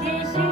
Thank you.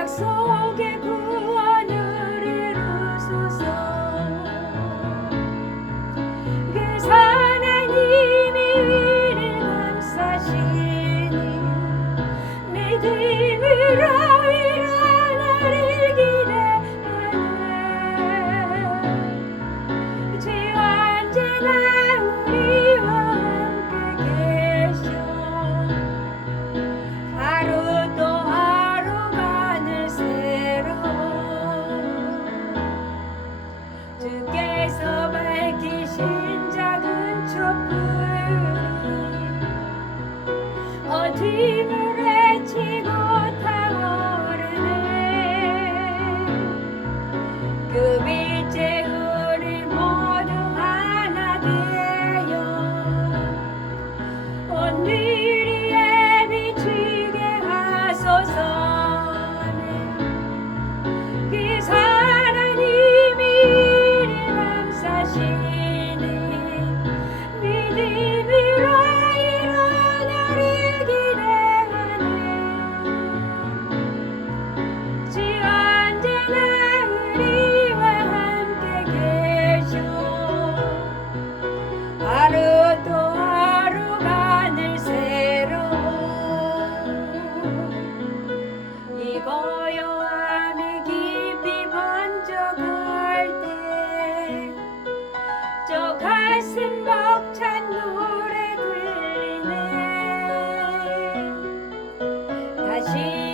약속의 구원을 이루소서. 그 하나님이 위를 감싸시니 믿음으로 일어나리기 together. Ellerim Imagine.